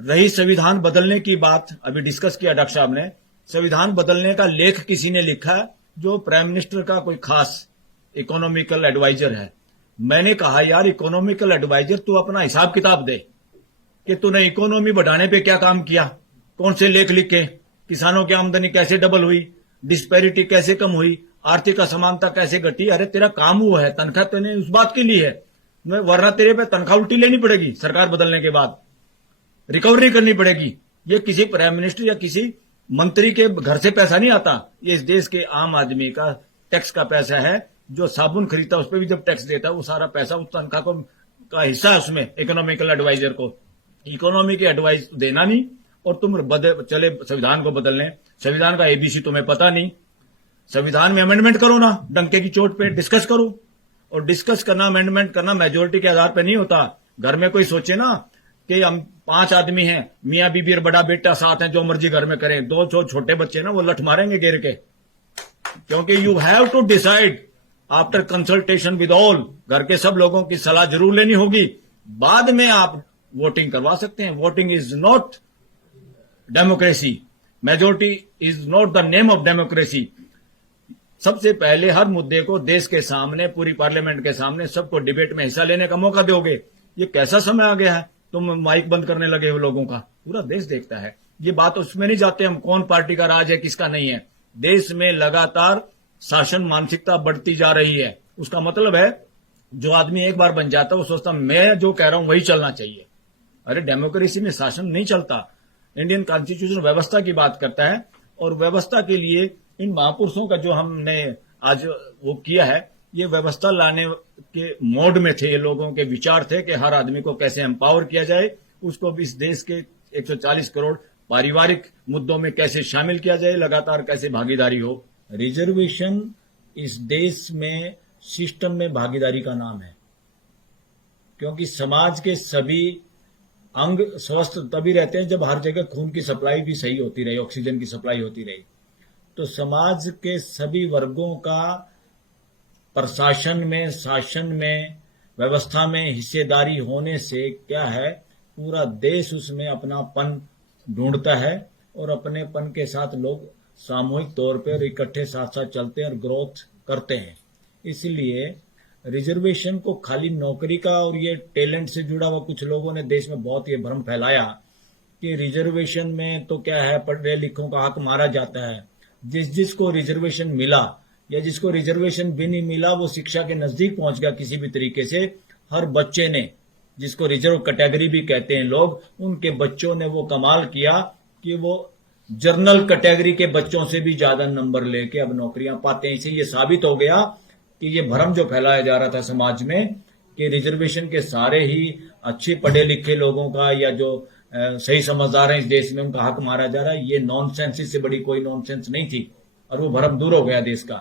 रही संविधान बदलने की बात, अभी डिस्कस किया डॉक्टर साहब ने। संविधान बदलने का लेख किसी ने लिखा है जो प्राइम मिनिस्टर का कोई खास इकोनॉमिकल एडवाइजर है। मैंने कहा यार इकोनॉमिकल एडवाइजर तू अपना हिसाब किताब दे कि तूने इकोनॉमी बढ़ाने पे क्या काम किया, कौन से लेख लिखे, किसानों की आमदनी कैसे डबल हुई, डिस्पैरिटी कैसे कम हुई, आर्थिक असमानता कैसे घटी। अरे तेरा काम हुआ है, तनख्वाह तूने उस बात के लिए है, वरना तेरे पे तनख्वाह उल्टी लेनी पड़ेगी सरकार बदलने के बाद, रिकवरी करनी पड़ेगी। ये किसी प्राइम मिनिस्टर या किसी मंत्री के घर से पैसा नहीं आता, ये इस देश के आम आदमी का टैक्स का पैसा है। जो साबुन खरीदता है उस पर भी जब टैक्स देता है, वो सारा पैसा उस तनख्वाह को का हिस्सा है उसमें इकोनॉमिकल एडवाइजर को। इकोनॉमी की एडवाइस देना नहीं और तुम चले संविधान को बदलने। संविधान का एबीसी तुम्हें पता नहीं। संविधान में अमेंडमेंट करो ना, डंके की चोट पे डिस्कस करो। और डिस्कस करना, अमेंडमेंट करना मेजोरिटी के आधार पर नहीं होता। घर में कोई सोचे ना कि हम 5 आदमी हैं, मियां बीबी और बड़ा बेटा साथ हैं, जो मर्जी घर में करें, 2 छोटे बच्चे ना वो लठ मारेंगे गिर के। क्योंकि you have to decide after consultation with all. घर के सब लोगों की सलाह जरूर लेनी होगी, बाद में आप वोटिंग करवा सकते हैं। Voting is not democracy, majority is not the name of democracy. सबसे पहले हर मुद्दे को देश के सामने, पूरी पार्लियामेंट के सामने सबको डिबेट में हिस्सा लेने का मौका दोगे। ये कैसा समय आ गया है, तुम माइक बंद करने लगे हो लोगों का, पूरा देश देखता है। ये बात उसमें नहीं जाते हम कौन पार्टी का राज है किसका नहीं है। देश में लगातार शासन मानसिकता बढ़ती जा रही है। उसका मतलब है जो आदमी एक बार बन जाता है वो सोचता मैं जो कह रहा हूं वही चलना चाहिए। अरे डेमोक्रेसी में शासन नहीं चलता। इंडियन कॉन्स्टिट्यूशन व्यवस्था की बात करता है, और व्यवस्था के लिए इन महापुरुषों का जो हमने आज वो किया है, ये व्यवस्था लाने के मोड में थे। ये लोगों के विचार थे कि हर आदमी को कैसे एम्पावर किया जाए, उसको इस देश के 140 करोड़ पारिवारिक मुद्दों में कैसे शामिल किया जाए, लगातार कैसे भागीदारी हो। रिजर्वेशन इस देश में सिस्टम में भागीदारी का नाम है, क्योंकि समाज के सभी अंग स्वस्थ तभी रहते हैं जब हर जगह खून की सप्लाई भी सही होती रही, ऑक्सीजन की सप्लाई होती रही। तो समाज के सभी वर्गों का प्रशासन में, शासन में, व्यवस्था में हिस्सेदारी होने से क्या है, पूरा देश उसमें अपनापन ढूंढता है और अपनेपन के साथ लोग सामूहिक तौर पर इकट्ठे साथ साथ चलते हैं और ग्रोथ करते हैं। इसलिए रिजर्वेशन को खाली नौकरी का और ये टैलेंट से जुड़ा हुआ, कुछ लोगों ने देश में बहुत ये भ्रम फैलाया कि रिजर्वेशन में तो क्या है, पढ़े लिखों का हक मारा जाता है। जिसको रिजर्वेशन मिला या जिसको रिजर्वेशन भी नहीं मिला वो शिक्षा के नजदीक पहुंच गया किसी भी तरीके से। हर बच्चे ने, जिसको रिजर्व कैटेगरी भी कहते हैं लोग, उनके बच्चों ने वो कमाल किया कि वो जनरल कैटेगरी के बच्चों से भी ज्यादा नंबर लेके अब नौकरियां पाते हैं। इसे ये साबित हो गया कि ये भ्रम जो फैलाया जा रहा था समाज में कि रिजर्वेशन के सारे ही अच्छे पढ़े लिखे लोगों का या जो सही समझदार हैं इस देश में उनका हक मारा जा रहा है, ये नॉनसेंस, इससे बड़ी कोई नॉनसेंस नहीं थी और वो भ्रम दूर हो गया देश का।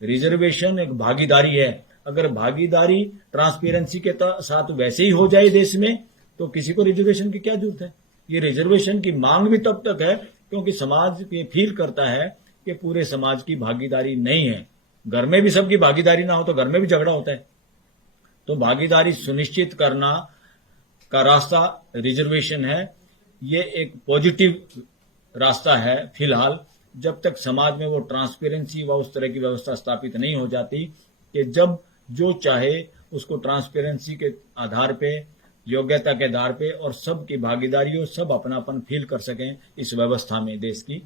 रिजर्वेशन एक भागीदारी है। अगर भागीदारी ट्रांसपेरेंसी के साथ वैसे ही हो जाए देश में तो किसी को रिजर्वेशन की क्या जरूरत है। ये रिजर्वेशन की मांग भी तब तक है क्योंकि समाज ये फील करता है कि पूरे समाज की भागीदारी नहीं है। घर में भी सबकी भागीदारी ना हो तो घर में भी झगड़ा होता है। तो भागीदारी सुनिश्चित करना का रास्ता रिजर्वेशन है। ये एक पॉजिटिव रास्ता है फिलहाल, जब तक समाज में वो ट्रांसपेरेंसी व उस तरह की व्यवस्था स्थापित नहीं हो जाती कि जब जो चाहे उसको ट्रांसपेरेंसी के आधार पे, योग्यता के आधार पे और सबकी भागीदारी हो, सब अपनापन फील कर सकें इस व्यवस्था में देश की,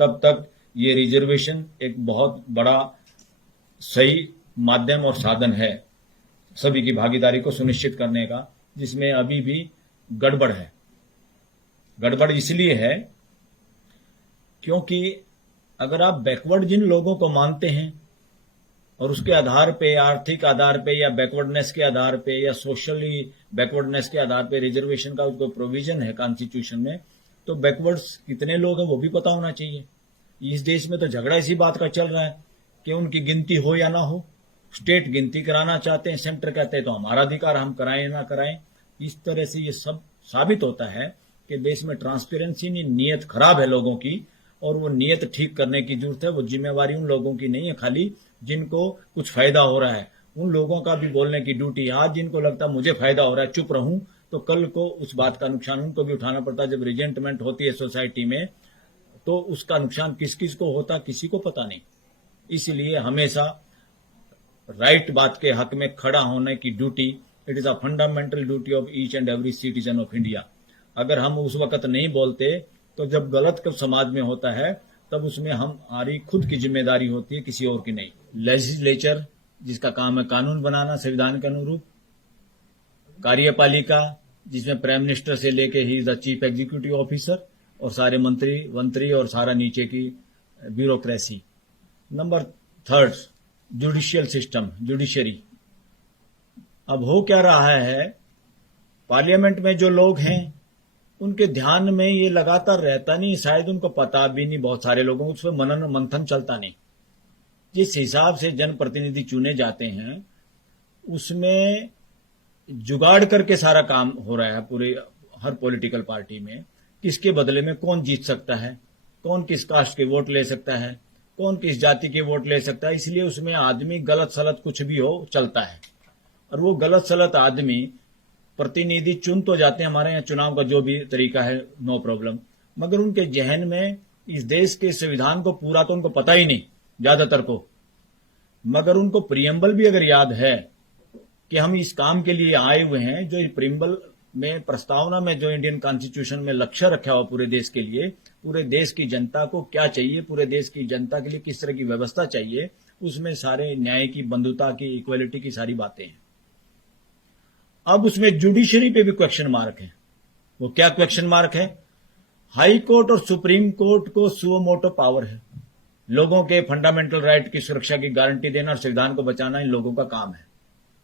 तब तक ये रिजर्वेशन एक बहुत बड़ा सही माध्यम और साधन है सभी की भागीदारी को सुनिश्चित करने का, जिसमें अभी भी गड़बड़ है। गड़बड़ इसलिए है क्योंकि अगर आप बैकवर्ड जिन लोगों को मानते हैं और उसके आधार पे, आर्थिक आधार पे या बैकवर्डनेस के आधार पे या सोशली बैकवर्डनेस के आधार पे रिजर्वेशन का उसको प्रोविजन है कॉन्स्टिट्यूशन में, तो बैकवर्ड्स कितने लोग हैं वो भी पता होना चाहिए। इस देश में तो झगड़ा इसी बात का चल रहा है कि उनकी गिनती हो या ना हो। स्टेट गिनती कराना चाहते हैं, सेंटर कहते हैं तो हमारा अधिकार, हम कराएं या ना कराएं। इस तरह से ये सब साबित होता है कि देश में ट्रांसपेरेंसी नहीं, नीयत खराब है लोगों की और वो नीयत ठीक करने की जरूरत है। वो जिम्मेवारी उन लोगों की नहीं है खाली जिनको कुछ फायदा हो रहा है, उन लोगों का भी बोलने की ड्यूटी। आज जिनको लगता मुझे फायदा हो रहा है चुप रहूं, तो कल को उस बात का नुकसान उनको भी उठाना पड़ता है। जब रिजेंटमेंट होती है सोसाइटी में तो उसका नुकसान किस किस को होता किसी को पता नहीं। इसलिए हमेशा राइट बात के हक में खड़ा होने की duty, it is a fundamental duty of each and every citizen of India. अगर हम उस वक्त नहीं बोलते तो जब गलत कब समाज में होता है तब उसमें हमारी खुद की जिम्मेदारी होती है, किसी और की नहीं। लेजिस्लेचर जिसका काम है कानून बनाना संविधान के अनुरूप, कार्यपालिका जिसमें प्राइम मिनिस्टर से लेके ही द चीफ एग्जीक्यूटिव ऑफिसर और सारे मंत्री और सारा नीचे की bureaucracy. Number third, judicial system, judiciary. अब हो क्या रहा है, पार्लियामेंट में जो लोग हैं उनके ध्यान में ये लगातार रहता नहीं, शायद उनको पता भी नहीं, बहुत सारे लोगों को उस पर मनन मंथन चलता नहीं। जिस हिसाब से जनप्रतिनिधि चुने जाते हैं उसमें जुगाड़ करके सारा काम हो रहा है पूरे हर पॉलिटिकल पार्टी में। किसके बदले में कौन जीत सकता है, कौन किस कास्ट के वोट ले सकता है, कौन किस जाति के वोट ले सकता है। इसलिए उसमें आदमी गलत सलत कुछ भी हो चलता है, और वो गलत सलत आदमी प्रतिनिधि चुन तो जाते हैं, हमारे यहाँ चुनाव का जो भी तरीका है नो प्रॉब्लम, मगर उनके जहन में इस देश के संविधान को पूरा तो उनको पता ही नहीं ज्यादातर को, मगर उनको प्रियम्बल भी अगर याद है कि हम इस काम के लिए आए हुए हैं, जो प्रियम्बल में प्रस्तावना में जो इंडियन कॉन्स्टिट्यूशन में लक्ष्य रखा हुआ पूरे देश के लिए, पूरे देश की जनता को क्या चाहिए, पूरे देश की जनता के लिए किस तरह की व्यवस्था चाहिए, उसमें सारे न्याय की, बंधुता की, इक्वलिटी की सारी बातें हैं। अब उसमें जुडिशरी पे भी क्वेश्चन मार्क है। वो क्या क्वेश्चन मार्क है? हाई कोर्ट और सुप्रीम कोर्ट को सुओ मोटो पावर है, लोगों के फंडामेंटल राइट की सुरक्षा की गारंटी देना और संविधान को बचाना इन लोगों का काम है।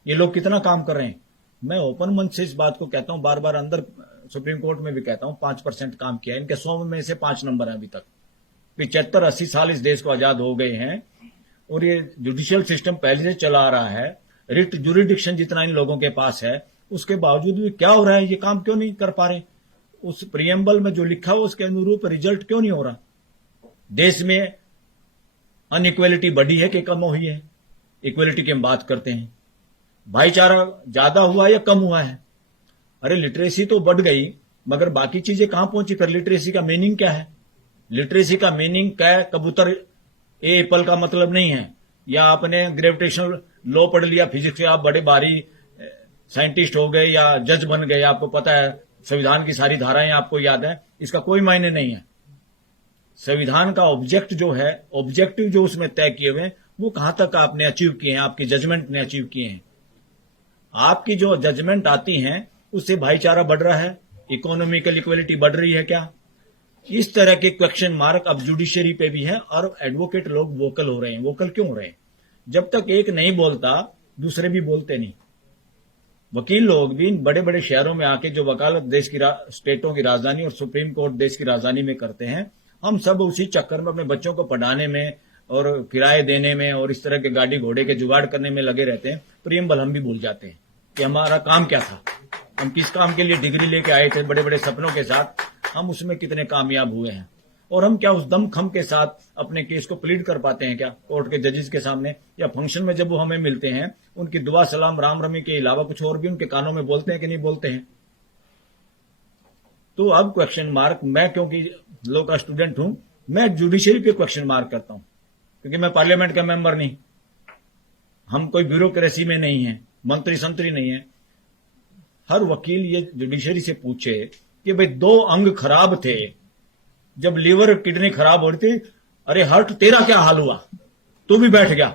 ये लोग कितना काम कर रहे हैं? मैं ओपन मन से इस बात को कहता हूं, बार बार अंदर सुप्रीम कोर्ट में भी कहता हूं, 5% काम किया है। इनके 100 में से 5 नंबर है अभी तक। 75-80 साल इस देश को आजाद हो गए हैं और ये जुडिशियल सिस्टम पहले से चला आ रहा है। रिट जुरिडिक्शन जितना इन लोगों के पास है, उसके बावजूद भी क्या हो रहा है, ये काम क्यों नहीं कर पा रहे? उस प्रियम्बल में जो लिखा हुआ उसके अनुरूप रिजल्ट क्यों नहीं हो रहा? देश में अनइक्वलिटी बढ़ी है कि कम हुई है? इक्वलिटी की हम बात करते हैं, भाईचारा ज्यादा हुआ या कम हुआ है? अरे लिटरेसी तो बढ़ गई, मगर बाकी चीजें कहां पहुंची? कर लिटरेसी का मीनिंग क्या है? लिटरेसी का मीनिंग क्या है? कबूतर ए एप्पल का मतलब नहीं है, या आपने ग्रेविटेशनल लॉ पढ़ लिया फिजिक्स से, आप बड़े भारी साइंटिस्ट हो गए या जज बन गए, आपको पता है संविधान की सारी धाराएं आपको याद है, इसका कोई मायने नहीं है। संविधान का ऑब्जेक्ट जो है, ऑब्जेक्टिव जो उसमें तय किए हुए हैं, वो कहां तक आपने अचीव किए हैं, आपकी जजमेंट ने अचीव किए हैं। आपकी जो जजमेंट आती हैं उससे भाईचारा बढ़ रहा है, इकोनॉमिकल इक्वलिटी बढ़ रही है क्या? इस तरह के क्वेश्चन मार्क अब जुडिशरी पे भी है, और एडवोकेट लोग वोकल हो रहे हैं। वोकल क्यों हो रहे हैं? जब तक एक नहीं बोलता दूसरे भी बोलते नहीं। वकील लोग भी बड़े बड़े शहरों में आके जो वकालत देश की स्टेटों की राजधानी और सुप्रीम कोर्ट देश की राजधानी में करते हैं, हम सब उसी चक्कर में अपने बच्चों को पढ़ाने में और किराए देने में और इस तरह के गाड़ी घोड़े के जुगाड़ करने में लगे रहते हैं। प्रियम्बल हम भी भूल जाते हैं कि हमारा काम क्या था, हम किस काम के लिए डिग्री लेके आए थे बड़े बड़े सपनों के साथ, हम उसमें कितने कामयाब हुए हैं, और हम क्या उस दमखम के साथ अपने केस को प्लीड कर पाते हैं क्या कोर्ट के जजेस के सामने, या फंक्शन में जब वो हमें मिलते हैं उनकी दुआ सलाम राम रमी के अलावा कुछ और भी उनके कानों में बोलते हैं कि नहीं बोलते हैं? तो अब क्वेश्चन मार्क, मैं क्योंकि लॉ का स्टूडेंट हूं, मैं जुडिशरी पे क्वेश्चन मार्क करता हूं, क्योंकि मैं पार्लियामेंट का मेंबर नहीं, हम कोई ब्यूरोक्रेसी में नहीं है, मंत्री संतरी नहीं है। हर वकील ये जुडिशरी से पूछे कि भाई 2 अंग खराब थे, जब लीवर किडनी खराब हो रही थी, अरे हर्ट तेरा क्या हाल हुआ, तू भी बैठ गया।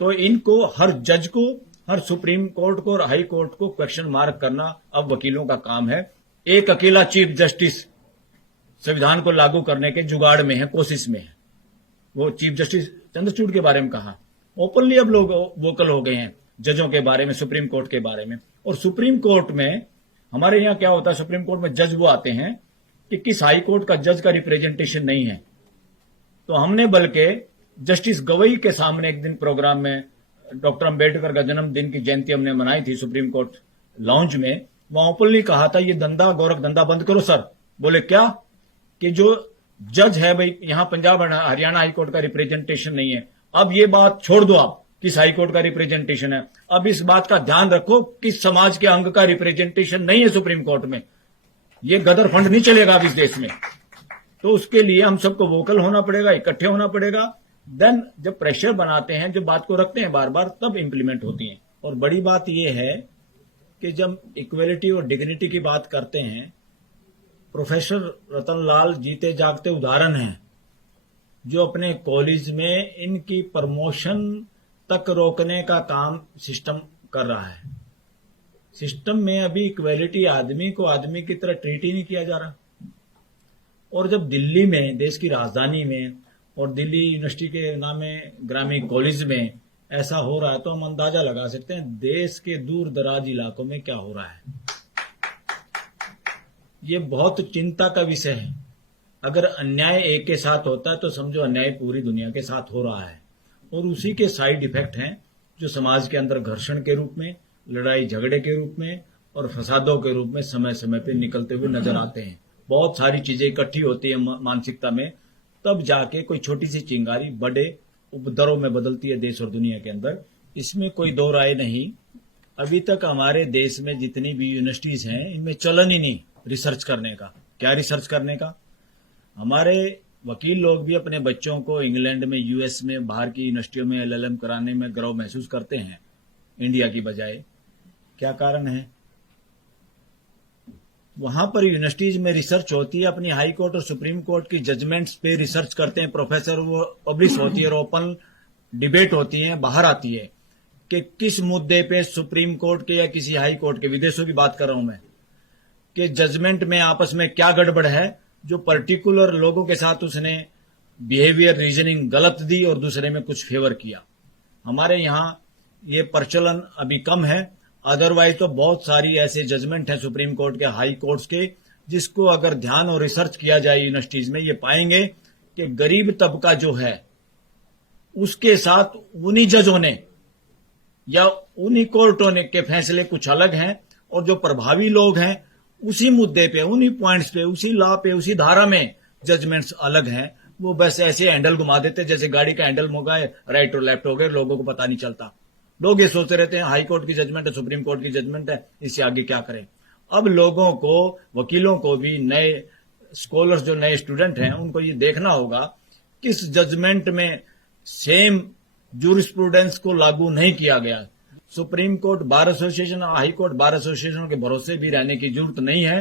तो इनको, हर जज को, हर सुप्रीम कोर्ट को और हाई कोर्ट को क्वेश्चन मार्क करना अब वकीलों का काम है। एक अकेला चीफ जस्टिस संविधान को लागू करने के जुगाड़ में है, कोशिश में है। वो चीफ जस्टिस चंद्रचूड़ के बारे में कहा, ओपनली अब लोग वोकल हो गए हैं जजों के बारे में, सुप्रीम कोर्ट के बारे में। और सुप्रीम कोर्ट में हमारे यहाँ क्या होता है, सुप्रीम कोर्ट में जज वो आते हैं कि किस हाई कोर्ट का जज का रिप्रेजेंटेशन नहीं है। तो हमने बल्कि जस्टिस गवई के सामने एक दिन प्रोग्राम में, डॉक्टर अंबेडकर का जन्मदिन की जयंती हमने मनाई थी सुप्रीम कोर्ट लॉन्ज में, वहां ओपनली कहा था, ये धंधा गोरख धंधा बंद करो सर। बोले क्या? कि जो जज है भाई, यहां पंजाब हरियाणा हाई कोर्ट का रिप्रेजेंटेशन नहीं है, अब ये बात छोड़ दो आप किस हाई कोर्ट का रिप्रेजेंटेशन है। अब इस बात का ध्यान रखो किस समाज के अंग का रिप्रेजेंटेशन नहीं है सुप्रीम कोर्ट में। ये गदर फंड नहीं चलेगा अब इस देश में। तो उसके लिए हम सबको वोकल होना पड़ेगा, इकट्ठे होना पड़ेगा। देन जब प्रेशर बनाते हैं, जब बात को रखते हैं बार बार, तब इंप्लीमेंट होती है। और बड़ी बात यह है कि जब इक्वलिटी और डिग्निटी की बात करते हैं, प्रोफेसर रतनलाल जीते जागते उदाहरण हैं, जो अपने कॉलेज में इनकी प्रमोशन तक रोकने का काम सिस्टम कर रहा है। सिस्टम में अभी इक्वलिटी, आदमी को आदमी की तरह ट्रीट ही नहीं किया जा रहा। और जब दिल्ली में, देश की राजधानी में, और दिल्ली यूनिवर्सिटी के नाम में ग्रामीण कॉलेज में ऐसा हो रहा है, तो हम अंदाजा लगा सकते हैं देश के दूर दराज इलाकों में क्या हो रहा है। ये बहुत चिंता का विषय है। अगर अन्याय एक के साथ होता है तो समझो अन्याय पूरी दुनिया के साथ हो रहा है। और उसी के साइड इफेक्ट हैं जो समाज के अंदर घर्षण के रूप में, लड़ाई झगड़े के रूप में और फसादों के रूप में समय समय पे निकलते हुए नजर आते हैं। बहुत सारी चीजें इकट्ठी होती है मानसिकता में, तब जाके कोई छोटी सी चिंगारी बड़े उपद्रव में बदलती है देश और दुनिया के अंदर। इसमें कोई दो राय नहीं। अभी तक हमारे देश में जितनी भी यूनिवर्सिटीज हैं, इनमें चलन ही नहीं रिसर्च करने का। क्या रिसर्च करने का? हमारे वकील लोग भी अपने बच्चों को इंग्लैंड में, यूएस में, बाहर की यूनिवर्सिटियों में एलएलएम कराने में गर्व महसूस करते हैं इंडिया की बजाय। क्या कारण है? वहां पर यूनिवर्सिटीज में रिसर्च होती है, अपनी हाई कोर्ट और सुप्रीम कोर्ट की जजमेंट्स पे रिसर्च करते हैं प्रोफेसर, वो पब्लिश होती है और ओपन डिबेट होती है, बाहर आती है कि किस मुद्दे पे सुप्रीम कोर्ट के या किसी हाई कोर्ट के, विदेशों की बात कर रहा हूं मैं, कि जजमेंट में आपस में क्या गड़बड़ है, जो पर्टिकुलर लोगों के साथ उसने बिहेवियर रीजनिंग गलत दी और दूसरे में कुछ फेवर किया। हमारे यहां ये प्रचलन अभी कम है। अदरवाइज तो बहुत सारी ऐसे जजमेंट हैं सुप्रीम कोर्ट के, हाई कोर्ट्स के, जिसको अगर ध्यान और रिसर्च किया जाए यूनिवर्सिटीज में, ये पाएंगे कि गरीब तबका जो है उसके साथ उन्हीं जजों ने या उन्हीं कोर्टों ने के फैसले कुछ अलग हैं, और जो प्रभावी लोग हैं उसी मुद्दे पे, उन्हीं पॉइंट्स पे, उसी लॉ पे, उसी धारा में जजमेंट्स अलग हैं। वो बस ऐसे हैंडल घुमा देते जैसे गाड़ी का हैंडल मोगा है, राइट और लेफ्ट हो गए, लोगों को पता नहीं चलता। लोग ये सोचते रहते हैं हाई कोर्ट की जजमेंट है, सुप्रीम कोर्ट की जजमेंट है, इससे आगे क्या करें। अब लोगों को, वकीलों को भी, नए स्कॉलर्स जो नए स्टूडेंट हैं, उनको ये देखना होगा किस जजमेंट में सेम जूरिस्प्रूडेंस को लागू नहीं किया गया। सुप्रीम कोर्ट बार एसोसिएशन और हाई कोर्ट बार एसोसिएशन के भरोसे भी रहने की जरूरत नहीं है।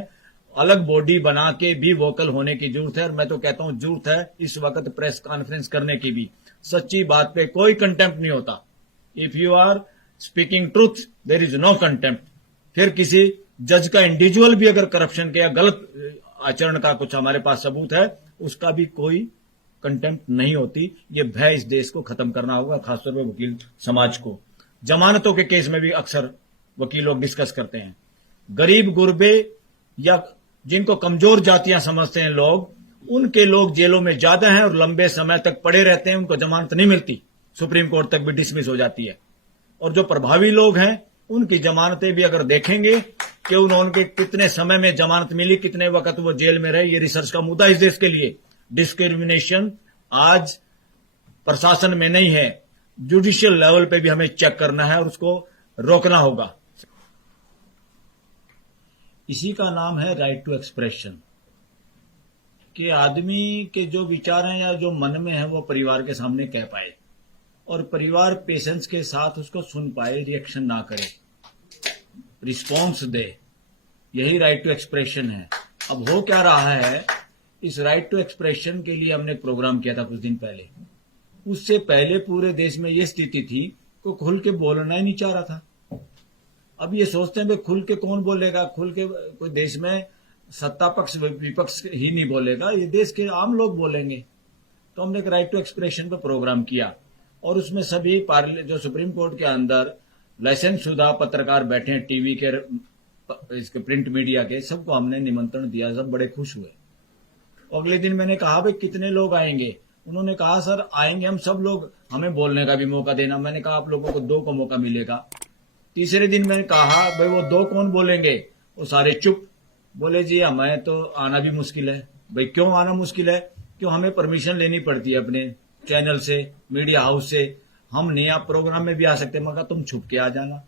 अलग बॉडी बना के भी वोकल होने की जरूरत है। और मैं तो कहता हूं जरूरत है इस वक्त प्रेस कॉन्फ्रेंस करने की भी। सच्ची बात पे कोई कंटेम्प्ट नहीं होता। If you are speaking truth there is no contempt. फिर किसी जज का इंडिविजुअल भी अगर करप्शन के या गलत आचरण का कुछ हमारे पास सबूत है, उसका भी कोई कंटेम्प्ट नहीं होती। ये भय इस देश को खत्म करना होगा, खासतौर पर वकील समाज को। जमानतों के केस में भी अक्सर वकील लोग डिस्कस करते हैं। गरीब गुरबे या जिनको कमजोर जातियां समझते हैं लोग, उनके लोग जेलों में ज्यादा हैं और लंबे समय तक पड़े रहते हैं, उनको जमानत नहीं मिलती, सुप्रीम कोर्ट तक भी डिसमिस हो जाती है। और जो प्रभावी लोग हैं उनकी जमानतें भी अगर देखेंगे कि उन्होंने कितने समय में जमानत मिली, कितने वक्त वो जेल में रहे, ये रिसर्च का मुद्दा इस देश के लिए। डिस्क्रिमिनेशन आज प्रशासन में नहीं है, जुडिशियल लेवल पे भी हमें चेक करना है और उसको रोकना होगा। इसी का नाम है राइट टू एक्सप्रेशन, कि आदमी के जो विचार हैं या जो मन में है वो परिवार के सामने कह पाए और परिवार पेशेंस के साथ उसको सुन पाए, रिएक्शन ना करे, रिस्पॉन्स दे। यही राइट टू एक्सप्रेशन है। अब हो क्या रहा है, इस राइट टू एक्सप्रेशन के लिए हमने एक प्रोग्राम किया था कुछ दिन पहले। उससे पहले पूरे देश में ये स्थिति थी को खुल के बोलना ही नहीं चाह रहा था। अब ये सोचते हैं कि खुल के कौन बोलेगा, खुल के कोई देश में सत्ता पक्ष विपक्ष ही नहीं बोलेगा, ये देश के आम लोग बोलेंगे। तो हमने एक राइट टू एक्सप्रेशन पे प्रोग्राम किया और उसमें सभी जो सुप्रीम कोर्ट के अंदर लाइसेंस शुदा पत्रकार बैठे हैं, टीवी के, इसके प्रिंट मीडिया के, सबको हमने निमंत्रण दिया। सब बड़े खुश हुए। अगले दिन मैंने कहा भाई कितने लोग आएंगे? उन्होंने कहा सर आएंगे हम सब लोग, हमें बोलने का भी मौका देना। मैंने कहा आप लोगों को 2 को मौका मिलेगा। तीसरे दिन मैंने कहा भाई वो 2 कौन बोलेंगे? वो सारे चुप। बोले जी हमें तो आना भी मुश्किल है। भाई क्यों आना मुश्किल है? क्यों हमें परमिशन लेनी पड़ती है अपने चैनल से, मीडिया हाउस से। हम नहीं, आप प्रोग्राम में भी आ सकते, मगर तुम छुप के आ जाना।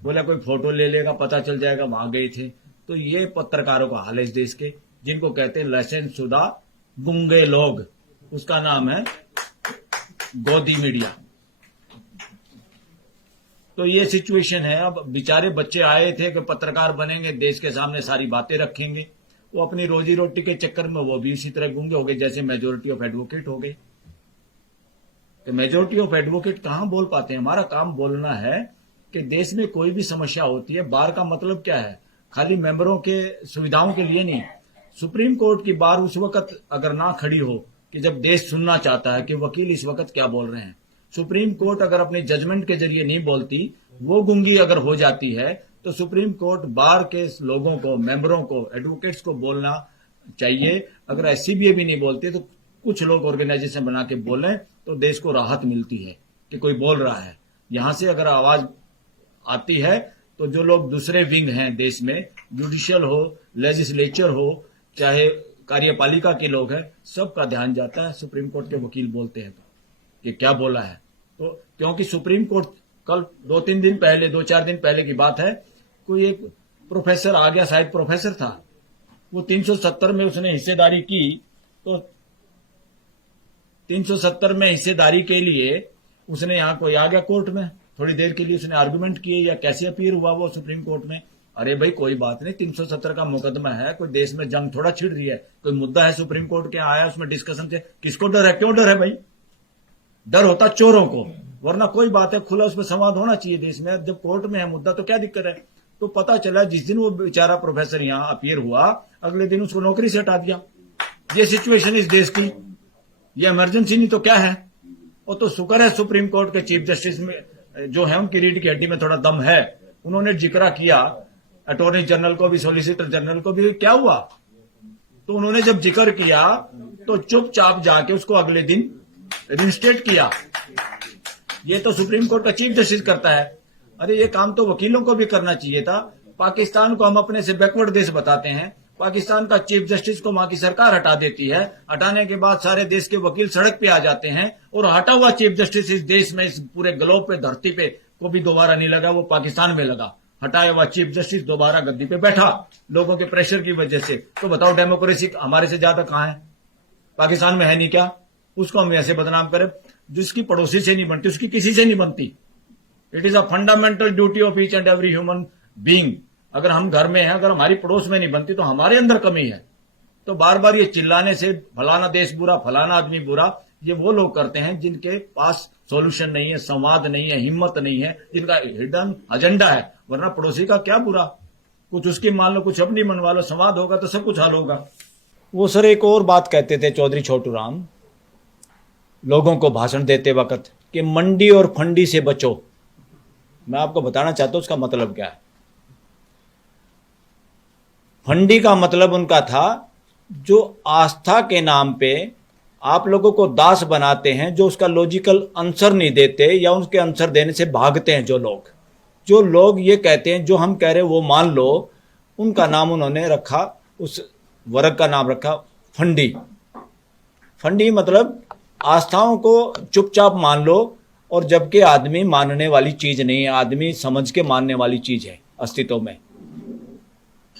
बोला कोई फोटो ले लेगा, पता चल जाएगा वहां गए थे। तो ये पत्रकारों का हाल है इस देश के, जिनको कहते हैं लाइसेंस शुदा गुंगे लोग। उसका नाम है गोदी मीडिया। तो ये सिचुएशन है। अब बेचारे बच्चे आए थे कि पत्रकार बनेंगे, देश के सामने सारी बातें रखेंगे, वो अपनी रोजी रोटी के चक्कर में वो भी इसी तरह गूंगे हो गए जैसे मेजोरिटी ऑफ एडवोकेट हो गए। तो मेजोरिटी ऑफ एडवोकेट कहां बोल पाते हैं? हमारा काम बोलना है कि देश में कोई भी समस्या होती है, बार का मतलब क्या है? खाली मेंबरों के सुविधाओं के लिए नहीं। सुप्रीम कोर्ट की बार उस वक्त अगर ना खड़ी हो कि जब देश सुनना चाहता है कि वकील इस वक्त क्या बोल रहे हैं। सुप्रीम कोर्ट अगर अपने जजमेंट के जरिए नहीं बोलती, वो गूंगी अगर हो जाती है, तो सुप्रीम कोर्ट बार के लोगों को, मेंबरों को, एडवोकेट्स को बोलना चाहिए। अगर एससीबीए भी नहीं बोलती तो कुछ लोग ऑर्गेनाइजेशन बना के बोलें तो देश को राहत मिलती है कि कोई बोल रहा है। यहां से अगर आवाज आती है तो जो लोग दूसरे विंग हैं देश में, जुडिशियल हो, लेजिस्लेचर हो, चाहे कार्यपालिका के लोग हैं, सबका ध्यान जाता है। सुप्रीम कोर्ट के वकील बोलते हैं तो कि क्या बोला है। तो क्योंकि सुप्रीम कोर्ट कल 2-3 दिन पहले, 2-4 दिन पहले की बात है, कोई एक प्रोफेसर आ गया, शायद प्रोफेसर था, वो 370 में उसने हिस्सेदारी की। तो 370 में हिस्सेदारी के लिए उसने यहां कोई आ गया कोर्ट में, थोड़ी देर के लिए उसने आर्गुमेंट किए या कैसे अपीयर हुआ वो सुप्रीम कोर्ट में। अरे भाई कोई बात नहीं, 370 का मुकदमा है, कोई देश में जंग थोड़ा छिड़ रही है, कोई मुद्दा है सुप्रीम कोर्ट के आया, उसमें डिस्कशन से किसको डर है? क्यों डर है भाई? डर होता चोरों को, वरना कोई बात है, खुला उसमें संवाद होना चाहिए देश में। जब कोर्ट में है मुद्दा तो क्या दिक्कत है? तो पता चला जिस दिन वो बेचारा प्रोफेसर यहां अपीयर हुआ, अगले दिन उसको नौकरी से हटा दिया। ये सिचुएशन इस देश की, ये इमरजेंसी नहीं तो क्या है? वो तो शुक्र है सुप्रीम कोर्ट के चीफ जस्टिस में जो है उनकी रीढ़ की हड्डी में थोड़ा दम है, उन्होंने जिक्र किया अटॉर्नी जनरल को भी, सोलिसिटर जनरल को भी। क्या हुआ? तो उन्होंने जब जिक्र किया तो चुपचाप जाके उसको अगले दिन रिस्टेट किया। ये तो सुप्रीम कोर्ट का चीफ जस्टिस करता है। अरे ये काम तो वकीलों को भी करना चाहिए था। पाकिस्तान को हम अपने से बैकवर्ड देश बताते हैं, पाकिस्तान का चीफ जस्टिस को वहां की सरकार हटा देती है, हटाने के बाद सारे देश के वकील सड़क पे आ जाते हैं, और हटा हुआ चीफ जस्टिस इस देश में, इस पूरे ग्लोब पे, धरती पे को भी दोबारा नहीं लगा, वो पाकिस्तान में लगा। हटाया हुआ चीफ जस्टिस दोबारा गद्दी पे बैठा लोगों के प्रेशर की वजह से। तो बताओ डेमोक्रेसी हमारे से ज्यादा कहां है? पाकिस्तान में है नहीं क्या? उसको हम ऐसे बदनाम करें? जिसकी पड़ोसी से नहीं बनती उसकी किसी से नहीं बनती। It is a fundamental duty of each and every human being. अगर हम घर में हैं, अगर हमारी पड़ोस में नहीं बनती तो हमारे अंदर कमी है। तो बार बार ये चिल्लाने से फलाना देश बुरा, फलाना आदमी बुरा, ये वो लोग करते हैं जिनके पास सॉल्यूशन नहीं है, संवाद नहीं है, हिम्मत नहीं है, जिनका हिडन एजेंडा है। वरना पड़ोसी का क्या बुरा, कुछ उसकी मान लो, कुछ अपनी मनवा लो, संवाद होगा तो सब कुछ हल होगा। वो सर एक और बात कहते थे चौधरी छोटू राम लोगों को भाषण देते वक्त कि मंडी और फंडी से बचो। मैं आपको बताना चाहता हूं उसका मतलब क्या है। फंडी का मतलब उनका था जो आस्था के नाम पे आप लोगों को दास बनाते हैं, जो उसका लॉजिकल आंसर नहीं देते या उसके आंसर देने से भागते हैं। जो लोग ये कहते हैं जो हम कह रहे हैं वो मान लो, उनका नाम उन्होंने रखा, उस वर्ग का नाम रखा फंडी। फंडी मतलब आस्थाओं को चुपचाप मान लो, और जबकि आदमी मानने वाली चीज नहीं है, आदमी समझ के मानने वाली चीज है अस्तित्व में।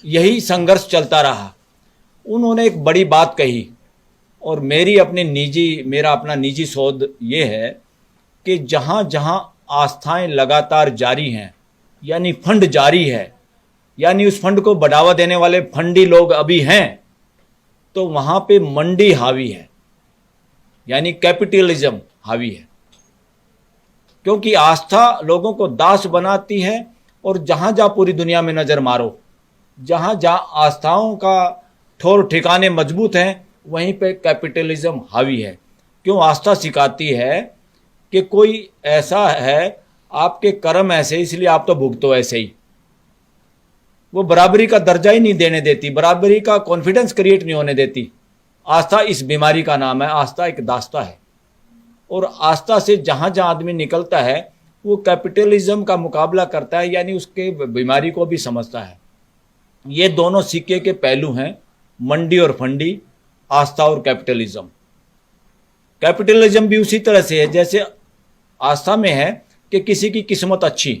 यही संघर्ष चलता रहा। उन्होंने एक बड़ी बात कही, और मेरा अपना निजी शोध ये है कि जहां जहां आस्थाएं लगातार जारी हैं, यानी फंड जारी है, यानी उस फंड को बढ़ावा देने वाले फंडी लोग अभी हैं, तो वहां पे मंडी हावी है, यानी कैपिटलिज्म हावी है। क्योंकि आस्था लोगों को दास बनाती है, और जहां जहां पूरी दुनिया में नजर मारो, जहां जहां आस्थाओं का ठोर ठिकाने मजबूत हैं, वहीं पे कैपिटलिज्म हावी है। क्यों? आस्था सिखाती है कि कोई ऐसा है, आपके कर्म ऐसे, इसलिए आप तो भुगतो ऐसे ही। वो बराबरी का दर्जा ही नहीं देने देती, बराबरी का कॉन्फिडेंस क्रिएट नहीं होने देती। आस्था इस बीमारी का नाम है। आस्था एक दास्ता है, और आस्था से जहां जहां आदमी निकलता है वो कैपिटलिज्म का मुकाबला करता है, यानी उसके बीमारी को भी समझता है। ये दोनों सिक्के के पहलू हैं, मंडी और फंडी, आस्था और कैपिटलिज्म। कैपिटलिज्म भी उसी तरह से है जैसे आस्था में है कि किसी की किस्मत अच्छी।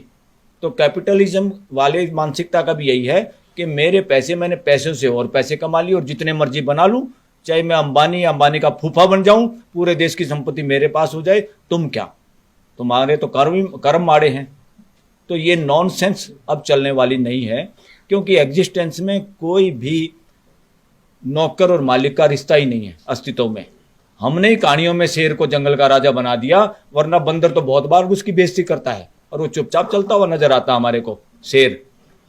तो कैपिटलिज्म वाले मानसिकता का भी यही है कि मेरे पैसे, मैंने पैसों से और पैसे कमा लिए और जितने मर्जी बना लूं, चाहे मैं अंबानी का फूफा बन जाऊं, पूरे देश की संपत्ति मेरे पास हो जाए, तुम क्या, तुम्हारे तो कर्म माड़े हैं। तो ये नॉनसेंस अब चलने वाली नहीं है, क्योंकि एग्जिस्टेंस में कोई भी नौकर और मालिक का रिश्ता ही नहीं है अस्तित्व में। हमने ही कहानियों में शेर को जंगल का राजा बना दिया, वरना बंदर तो बहुत बार उसकी बेइज्जती करता है और वो चुपचाप चलता हुआ नजर आता हमारे को। शेर,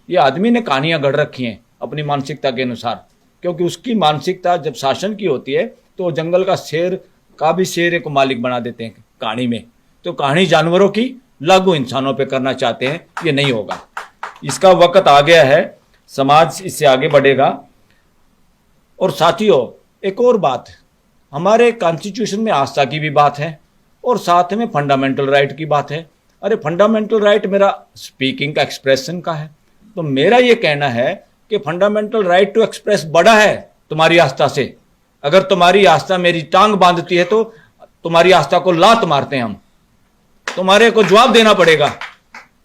ये आदमी ने कहानियां गढ़ रखी हैं अपनी मानसिकता के अनुसार, क्योंकि उसकी मानसिकता जब शासन की होती है तो वो जंगल का शेर का भी शेर को मालिक बना देते हैं कहानी में। तो कहानी जानवरों की लागू इंसानों पे करना चाहते हैं, ये नहीं होगा। इसका वक्त आ गया है, समाज इससे आगे बढ़ेगा। और साथियों, एक और बात, हमारे कॉन्स्टिट्यूशन में आस्था की भी बात है और साथ में फंडामेंटल राइट की बात है। अरे फंडामेंटल राइट मेरा स्पीकिंग का, एक्सप्रेशन का है, तो मेरा ये कहना है कि फंडामेंटल राइट टू एक्सप्रेस बड़ा है तुम्हारी आस्था से। अगर तुम्हारी आस्था मेरी टांग बांधती है तो तुम्हारी आस्था को लात मारते हैं हम, तुम्हारे को जवाब देना पड़ेगा।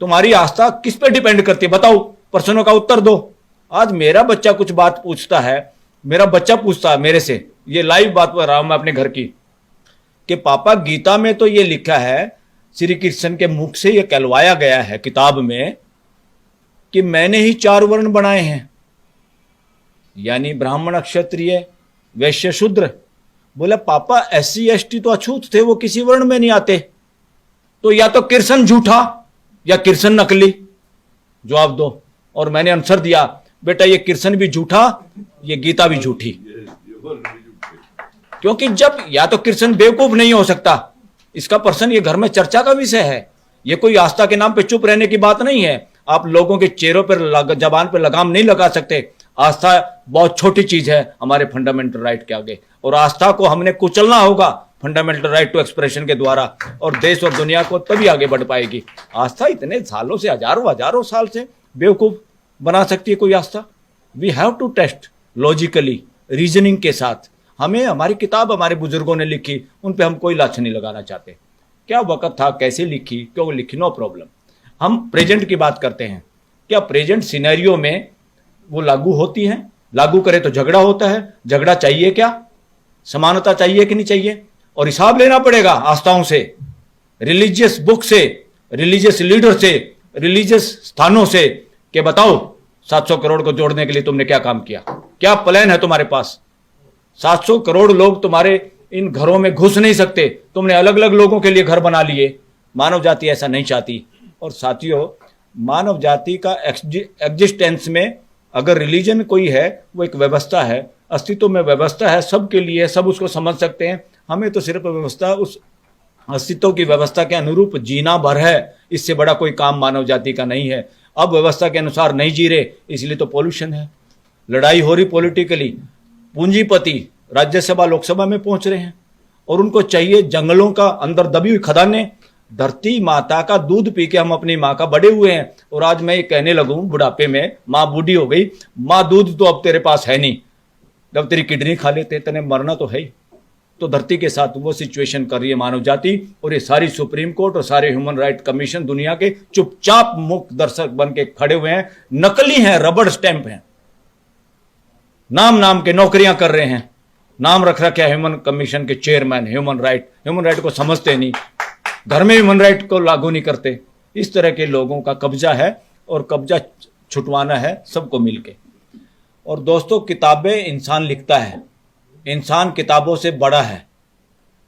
तुम्हारी आस्था किस पे डिपेंड करती है बताओ, प्रश्नों का उत्तर दो। आज मेरा बच्चा कुछ बात पूछता है, मेरा बच्चा पूछता है मेरे से, ये लाइव बात कर रहा हूं मैं अपने घर की, कि पापा गीता में तो ये लिखा है, श्री कृष्ण के मुख से ये कहलवाया गया है किताब में कि मैंने ही 4 वर्ण बनाए हैं, यानी ब्राह्मण, क्षत्रिय, वैश्य, शूद्र। बोला पापा SC ST तो अछूत थे, वो किसी वर्ण में नहीं आते, तो या तो कृष्ण झूठा या कृष्ण नकली, जवाब दो। और मैंने आंसर दिया, बेटा ये कृष्ण भी झूठा, ये गीता भी झूठी। क्योंकि जब या तो कृष्ण बेवकूफ नहीं हो सकता, इसका प्रश्न ये घर में चर्चा का विषय है, ये कोई आस्था के नाम पे चुप रहने की बात नहीं है। आप लोगों के चेहरों पर, जबान पर लगाम नहीं लगा सकते। आस्था बहुत छोटी चीज है हमारे फंडामेंटल राइट के आगे, और आस्था को हमने कुचलना होगा फंडामेंटल राइट टू एक्सप्रेशन के द्वारा, और देश और दुनिया को तभी आगे बढ़ पाएगी। आस्था इतने सालों से, हजारों साल से बेवकूफ बना सकती है कोई Astha? We have to test logically, reasoning के साथ। हमें हमारी किताब हमारे बुजुर्गों ने लिखी, उन पे हम कोई लाछ नहीं लगाना चाहते। क्या वक्त था, कैसे लिखी, क्यों लिखी, नो प्रॉब्लम। हम प्रेजेंट की बात करते हैं, क्या प्रेजेंट सिनेरियो में वो लागू होती हैं? लागू करे तो झगड़ा होता है, झगड़ा चाहिए क्या? समानता चाहिए कि नहीं चाहिए? और हिसाब लेना पड़ेगा आस्थाओं से, रिलीजियस बुक से, रिलीजियस लीडर से, रिलीजियस स्थानों से, कि बताओ 700 करोड़ को जोड़ने के लिए तुमने क्या काम किया, क्या प्लान है तुम्हारे पास? 700 करोड़ लोग तुम्हारे इन घरों में घुस नहीं सकते, तुमने अलग अलग लोगों के लिए घर बना लिए। मानव जाति ऐसा नहीं चाहती। और साथियों, मानव जाति का एग्जिस्टेंस में अगर रिलीजन कोई है, वो एक व्यवस्था है, अस्तित्व में व्यवस्था है, सबके लिए, सब उसको समझ सकते हैं। हमें तो सिर्फ व्यवस्था, उस अस्तित्व की व्यवस्था के अनुरूप जीना भर है, इससे बड़ा कोई काम मानव जाति का नहीं है। अब व्यवस्था के अनुसार नहीं जी रहे, इसलिए तो पॉल्यूशन है, लड़ाई हो रही पॉलिटिकली। पूंजीपति राज्यसभा लोकसभा में पहुंच रहे हैं और उनको चाहिए जंगलों का अंदर दबी हुई खदानें। धरती माता का दूध पी के हम अपनी माँ का बड़े हुए हैं, और आज मैं ये कहने लगूं बुढ़ापे में, माँ बूढ़ी हो गई, माँ दूध तो अब तेरे पास है नहीं, जब तेरी किडनी खा लेते तेने मरना तो है ही। तो धरती के साथ वो सिचुएशन कर रही है मानव जाति, और ये सारी सुप्रीम कोर्ट और सारे ह्यूमन राइट कमीशन दुनिया के चुपचाप मुक्त दर्शक बन के खड़े हुए हैं, नकली हैं, रबड़ स्टैंप हैं, नाम के नौकरियां कर रहे हैं, नाम रख रखे ह्यूमन कमीशन के चेयरमैन। ह्यूमन राइट को समझते नहीं, घर में ह्यूमन राइट को लागू नहीं करते। इस तरह के लोगों का कब्जा है, और कब्जा छुटवाना है सबको मिलके। और दोस्तों, किताबें इंसान लिखता है, इंसान किताबों से बड़ा है,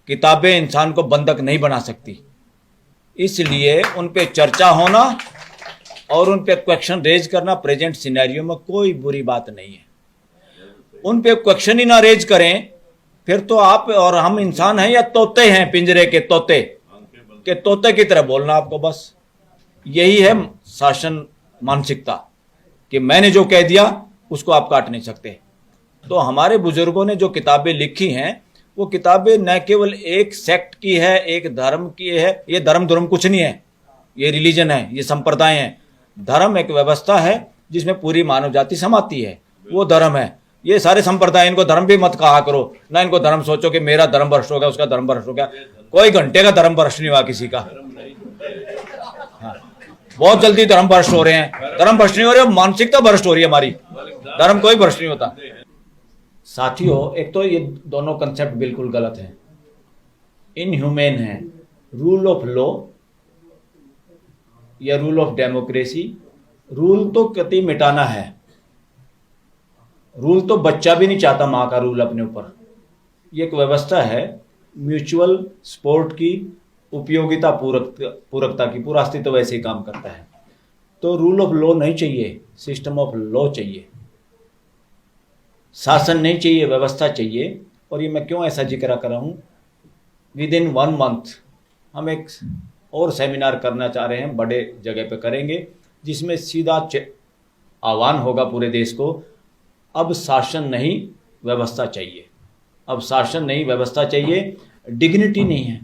किताबें इंसान को बंधक नहीं बना सकती। इसलिए उन पे चर्चा होना और उन पे क्वेश्चन रेज करना प्रेजेंट सिनेरियो में कोई बुरी बात नहीं है। उन पे क्वेश्चन ही ना रेज करें, फिर तो आप और हम इंसान हैं या तोते हैं, पिंजरे के तोते, के तोते की तरह बोलना आपको। बस यही है शासन मानसिकता, कि मैंने जो कह दिया उसको आप काट नहीं सकते। तो हमारे बुजुर्गों ने जो किताबें लिखी हैं, वो किताबें न केवल एक सेक्ट की है, एक धर्म की है। ये धर्म कुछ नहीं है, ये रिलीजन है, ये संप्रदाय है। धर्म एक व्यवस्था है जिसमें पूरी मानव जाति समाती है, वो धर्म है। ये सारे संप्रदाय, इनको धर्म भी मत कहा करो ना, इनको धर्म सोचो कि मेरा धर्म भ्रष्ट हो गया, उसका धर्म भ्रष्ट हो गया। कोई घंटे का धर्म भ्रष्ट नहीं हुआ किसी का। हाँ, बहुत जल्दी धर्म भ्रष्ट हो रहे हैं। धर्म भ्रष्ट नहीं हो रहे, मानसिकता भ्रष्ट हो रही है हमारी। धर्म कोई भ्रष्ट नहीं होता। साथियों, एक तो ये दोनों कंसेप्ट बिल्कुल गलत है, इनह्यूमेन है। रूल ऑफ लॉ या रूल ऑफ डेमोक्रेसी, रूल तो कति मिटाना है। रूल तो बच्चा भी नहीं चाहता मां का रूल अपने ऊपर। ये एक व्यवस्था है म्यूचुअल सपोर्ट की, उपयोगिता पूरकता की। पूरा अस्तित्व वैसे ही काम करता है। तो रूल ऑफ लॉ नहीं चाहिए, सिस्टम ऑफ लॉ चाहिए। शासन नहीं चाहिए, व्यवस्था चाहिए। और ये मैं क्यों ऐसा जिक्र कर रहा हूं, विद इन 1 मंथ हम एक और सेमिनार करना चाह रहे हैं, बड़े जगह पे करेंगे, जिसमें सीधा आह्वान होगा पूरे देश को, अब शासन नहीं व्यवस्था चाहिए। अब शासन नहीं व्यवस्था चाहिए। डिग्निटी नहीं है,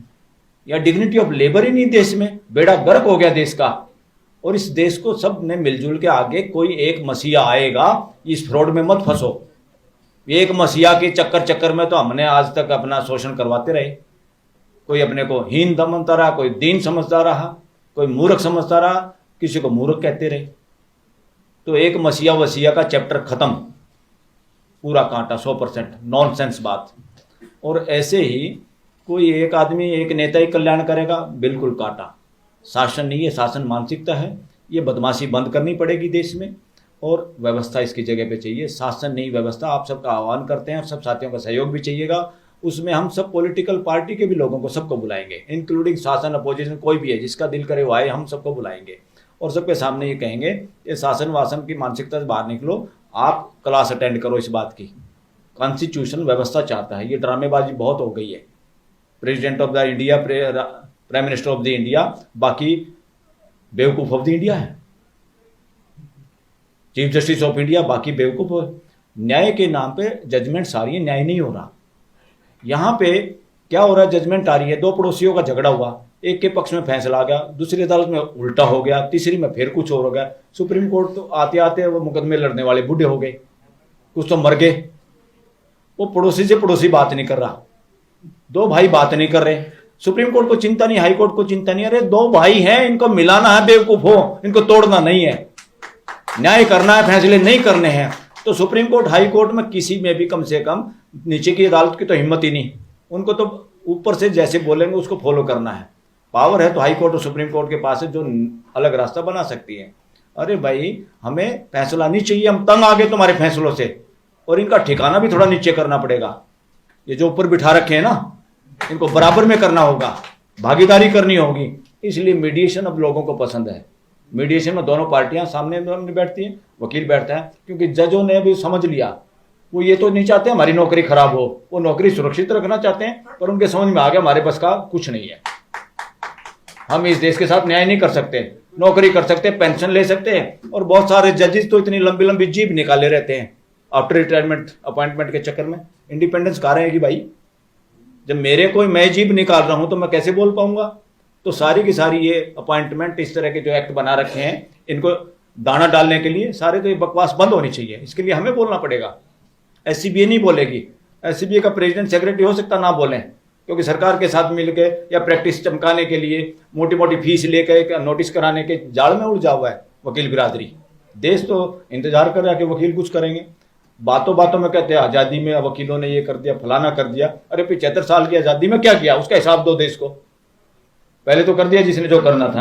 या डिग्निटी ऑफ लेबर ही नहीं देश में। बेड़ा गर्क हो गया देश का। और इस देश को सब ने मिलजुल के आगे, कोई एक मसीहा आएगा, इस फ्रॉड में मत फंसो। एक मसीहा के चक्कर में तो हमने आज तक अपना शोषण करवाते रहे। कोई अपने को हीन समझता रहा, कोई दीन समझता रहा, कोई मूर्ख समझता रहा, किसी को मूर्ख कहते रहे। तो एक मसीहा वसीहा का चैप्टर खत्म, पूरा कांटा 100% नॉनसेंस बात। और ऐसे ही कोई एक आदमी, एक नेता ही कल्याण करेगा, बिल्कुल कांटा। शासन नहीं है, शासन मानसिकता है। ये बदमाशी बंद करनी पड़ेगी देश में, और व्यवस्था इसकी जगह पे चाहिए। शासन नहीं व्यवस्था। आप सबका आह्वान करते हैं, सब साथियों का सहयोग भी चाहिएगा। उसमें हम सब पॉलिटिकल पार्टी के भी लोगों को सबको बुलाएंगे, इंक्लूडिंग शासन, अपोजिशन, कोई भी है जिसका दिल करे वो आए, हम सबको बुलाएंगे। और सबके सामने ये कहेंगे ये शासन वासन की मानसिकता से बाहर निकलो, आप क्लास अटेंड करो इस बात की। कॉन्स्टिट्यूशन व्यवस्था चाहता है। ये ड्रामेबाजी बहुत हो गई है। President of the India, prime minister of the India, बाकी बेवकूफ ऑफ द इंडिया है। चीफ जस्टिस ऑफ इंडिया, बाकी बेवकूफ। न्याय के नाम पे जजमेंट सारी है, न्याय नहीं हो रहा। यहां पे क्या हो रहा है, जजमेंट आ रही है, 2 पड़ोसियों का झगड़ा हुआ, एक के पक्ष में फैसला आ गया, दूसरी अदालत में उल्टा हो गया, तीसरी में फिर कुछ और हो गया। सुप्रीम कोर्ट तो आते आते वो मुकदमे लड़ने वाले बूढ़े हो गए, कुछ तो मर गए। वो पड़ोसी से पड़ोसी बात नहीं कर रहा, 2 भाई बात नहीं कर रहे। सुप्रीम कोर्ट को चिंता नहीं, हाई कोर्ट को चिंता नहीं। अरे 2 भाई हैं, इनको मिलाना है, बेवकूफ हो, इनको तोड़ना नहीं है। न्याय करना है, फैसले नहीं करने हैं। तो सुप्रीम कोर्ट, हाई कोर्ट में किसी में भी कम से कम, नीचे की अदालत की तो हिम्मत ही नहीं। उनको तो ऊपर से जैसे बोलेंगे उसको फॉलो करना है। पावर है तो हाई कोर्ट और सुप्रीम कोर्ट के पास है, जो अलग रास्ता बना सकती है। अरे भाई, हमें फैसला नहीं चाहिए, हम तंग आ गए तुम्हारे फैसलों से। और इनका ठिकाना भी थोड़ा नीचे करना पड़ेगा। ये जो ऊपर बिठा रखे हैं ना, इनको बराबर में करना होगा, भागीदारी करनी होगी। इसलिए मीडिएशन अब लोगों को पसंद है। मीडिएशन में दोनों पार्टियां सामने बैठती हैं, वकील बैठता है, क्योंकि जजों ने भी समझ लिया, वो ये तो नहीं चाहते हमारी नौकरी खराब हो, वो नौकरी सुरक्षित रखना चाहते हैं। पर उनके समझ में आ गया हमारे बस का कुछ नहीं है, हम इस देश के साथ न्याय नहीं कर सकते। नौकरी कर सकते, पेंशन ले सकते हैं। और बहुत सारे जजेस तो इतनी लंबी लंबी जीभ निकाले रहते हैं आफ्टर रिटायरमेंट, अपॉइंटमेंट के चक्कर में। इंडिपेंडेंस कहाँ रहेगी भाई? जब मेरे कोई मैं जीभ निकाल रहा हूं तो मैं कैसे बोल पाऊंगा? तो सारी की सारी ये अपॉइंटमेंट, इस तरह के जो एक्ट बना रखे हैं, इनको दाना डालने के लिए सारे तो ये बकवास बंद होनी चाहिए। इसके लिए हमें बोलना पड़ेगा। एससीबीए नहीं बोलेगी। एससीबीए का प्रेसिडेंट, सेक्रेटरी हो सकता ना बोलें, क्योंकि सरकार के साथ मिलकर या प्रैक्टिस चमकाने के लिए मोटी मोटी फीस लेकर नोटिस कराने के जाल में उलझा हुआ है वकील बिरादरी। देश तो इंतजार कर रहा है कि वकील कुछ करेंगे। बातों बातों में कहते हैं आज़ादी में वकीलों ने ये कर दिया, फलाना कर दिया। अरे 75 साल की आज़ादी में क्या किया, उसका हिसाब दो देश को। पहले तो कर दिया जिसने जो करना था।